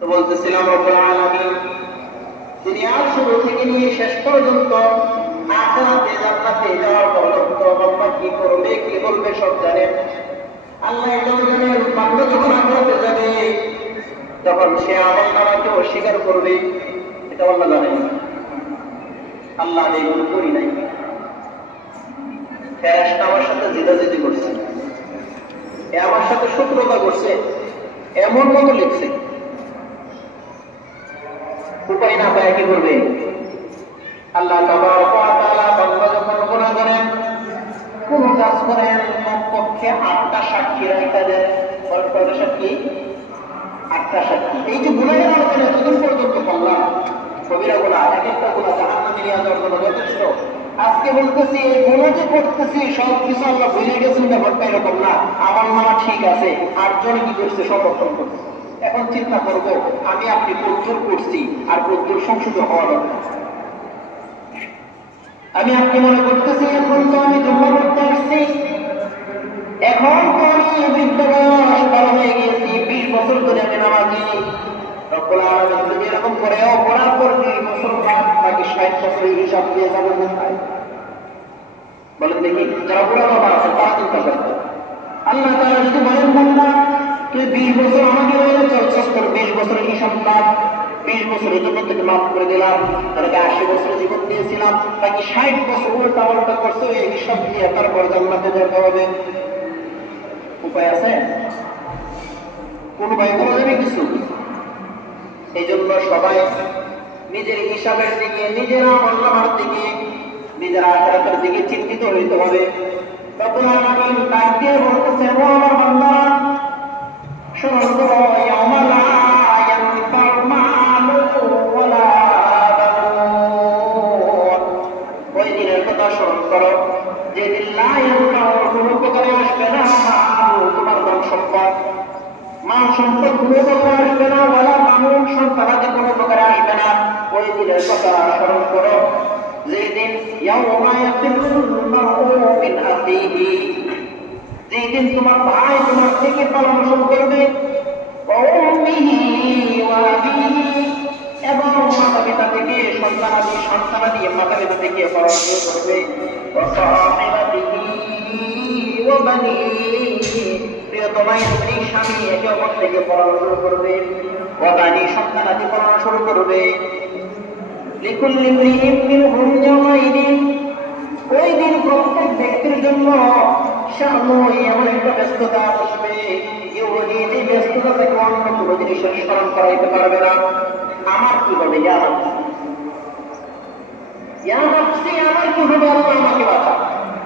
তো বলতেছিলাম রব্বুল আলামিন দুনিয়ার শুরু থেকে নিয়ে শেষ পর্যন্ত আখিরাতে জান্নাতে যাওয়ার পর্যন্ত বান্দা কি করবে কি বলবে সব জানেন। আল্লাহ এটাও জানেন বান্দা যখন আখিরাতে যাবে তখন সে আমলনামাকে অস্বীকার করবে, এটা আল্লাহ জানেন। আল্লাহ এগুলো করি নাই। ফেরেশতা আমার সাথে জিদাজিদি করছে, এ আমার সাথে শত্রুতা করছে, এমন মতো লিখছে, উপায় না পায় কি করবে? আল্লাহ তাবারক ওয়া তাআলা বান্দা যখন গুনাহ করেন, কোন কাজ করেন, কমপক্ষে 8টা সাক্ষী রাখা দেন। কয়টা সাক্ষী? 8টা সাক্ষী। এই যে গুনাহের আলোচনা এতদিন পর্যন্ত করলাম, কবিরা গুনাহ, এক একটা গুনাহ জাহান্নামে নিয়ে যাওয়ার জন্য যথেষ্ট। আজকে বলতেছি এই গুনাহ যে করতেছি সব কিছু আল্লাহ ভুলে গেছেন, ব্যাপারটা এরকম না। আমার নামা ঠিক আছে, 8 জন কি করছে? সমর্থন করছে। এখন চিন্তা করব আমি আপনি কদ্দুর করছি আর কদ্দুর সংশোধন হওয়া দরকার। আমি আপনি মনে করতেছি এখন তো আমি জমা করতে আসছি, এখন তো আমি বৃদ্ধ বয়স পার হয়ে গিয়েছি, 20 বছর ধরে আমি নামাজি। রব্বুল আলামিন যদি এরকম করেও পড়ার পর 20 বছর বাদ বাকি 60 বছরের হিসাব দিয়ে যাবেন কোথায়? বলেন দেখি, যারা বুড়া বাবা আছে তারা চিন্তা করবে। আল্লাহ তাআলা যদি বলেন বান্দা তুই 20 বছর আমাকে রয়ে চলছিস, তোর 20 বছরের হিসাব বাদ, 20 বছরের জন্য তোকে মাফ করে দিলাম, তাদেরকে 80 বছর জীবন দিয়েছিলাম, বাকি 60 বছর উল্টা পাল্টা করছে, এই হিসাব দিয়ে তারপর জান্নাতে যেতে হবে। উপায় আছে? কোন উপায় করা যাবে কিছু? এই জন্য সবাই নিজের হিসাবের দিকে, নিজের আমলনামার দিকে, নিজের আখিরাতের দিকে চিন্তিত হইতে হবে। রব্বুল আলামিন ডাক দিয়ে বলতেছেন, ও আমার বান্দা শোনো তো, ইয়াউমা লা ইয়ানফাউ মালু ওয়ালা বানুন, ওই দিনের কথা স্মরণ করো যেদিন লা ইয়ানফাউ কোনো উপকারে আসবে না মালু, তোমার ধন সম্পদ, মাল সম্পদ কোনো উপকারে আসবে না, ওয়ালা বানুন, সন্তানাদি কোনো উপকারে আসবে না। ওই দিনের কথা স্মরণ করো যেদিন ইয়াউমা ইয়াফিরুল মারউ মিন আখিহি, যেদিন তোমার ভাই তোমার থেকে পালানোর করবে, এবং মাতা পিতা থেকে সন্তানাদি, সন্তানাদি মাতা পিতা থেকে পালানো করবে, প্রিয়তমায় স্ত্রী স্বামী একে অপর থেকে পালানো শুরু করবে, ওয়াবানি সন্তানাদি পালানো শুরু করবে। লিকুল্লি ইমরিইন মিনহুম ইয়াওমাইদিন, ওই দিন প্রত্যেক ব্যক্তির জন্য এমন একটা ব্যস্ততা আসবে, কেউ এই ব্যস্ততা থেকে অন্য কোনো জিনিসের স্মরণ করাইতে পারবে না। আমার কি হবে? ইয়া নাফসি, আমার কি হবে? আল্লাহ আমাকে বাঁচান।